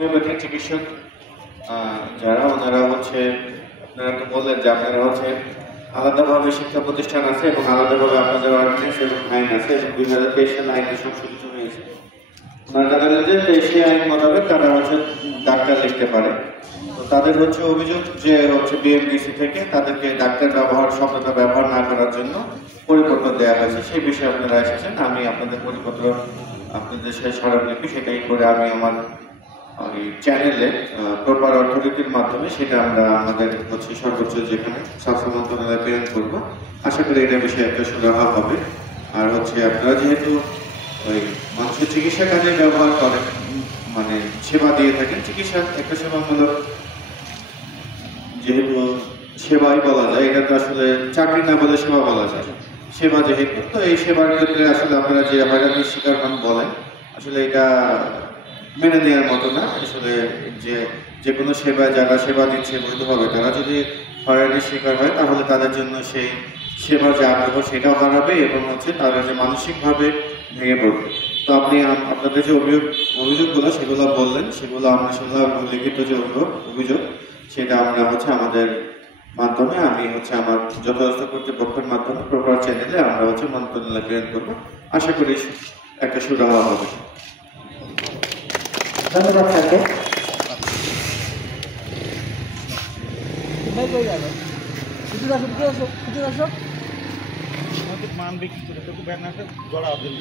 Homeopathic চিকিৎসক যারা ওনারা হচ্ছে আপনারা তো বললেন যে আপনারা হচ্ছে আলাদাভাবে শিক্ষা প্রতিষ্ঠান আছে এবং আলাদাভাবে আপনাদের অর্ডিন্যান্স এবং আইন আছে এবং 2023 সালে আইনে সংশোধিত হয়েছে। ওনারা জানালেন যে সেই আইন মোতাবেক তারা হচ্ছে ডাক্তার লিখতে পারে। তো তাদের হচ্ছে অভিযোগ যে হচ্ছে বিএমডিসি থেকে তাদেরকে ডাক্তার শব্দটা ব্যবহার না করার জন্য পরিপত্র দেওয়া হয়েছে। সেই বিষয়ে আপনারা এসেছেন, আমি আপনাদের পরিপত্র আপনাদের সাথে স্মারকলিপি সেটাই করে আমি আমার চ্যানেলে প্রপার অথরিটির মাধ্যমে সেটা আমরা আমাদের হচ্ছে সর্বোচ্চ যেখানে স্বাস্থ্য মন্ত্রণালয়ে প্রেরণ করবো। আশা করি এটা বিষয়ে একটা সুরাহা হবে। আর হচ্ছে আপনারা যেহেতু ওই মানুষের চিকিৎসা কাজে ব্যবহার করেন, মানে সেবা দিয়ে থাকেন, চিকিৎসা একটা সেবামূলক যেহেতু সেবাই বলা যায়, এটা তো আসলে চাকরি না বলে সেবা বলা যায়। সেবা যেহেতু, তো এই সেবার ক্ষেত্রে আসলে আপনারা যে হয়রানির শিকার হন বলেন, আসলে এটা মেনে নেওয়ার মতো না। আসলে যে কোনো সেবায় যারা সেবা দিচ্ছে বৈধভাবে তারা যদি হয়রানির শিকার হয় তাহলে তাদের জন্য সেই সেবার যে আগ্রহ সেটাও হারাবে এবং হচ্ছে তারা যে মানসিকভাবে ভেঙে পড়বে। তো আপনি আপনাদের যে অভিযোগগুলো সেগুলো বললেন, সেগুলো আমরা শুনলাম এবং লিখিত যে অভিযোগ সেটা আমরা হচ্ছে আমাদের মাধ্যমে আমি হচ্ছে আমার যথাযথ কর্তৃপক্ষের মাধ্যমে প্রপার চ্যানেলে আমরা হচ্ছে মন্ত্রণালয়ে প্রেরণ করবো। আশা করি একটা সুরাহা হবে। ধন্যবাদ স্যারকে। মানবিক ব্যানারটা জড়া দিল।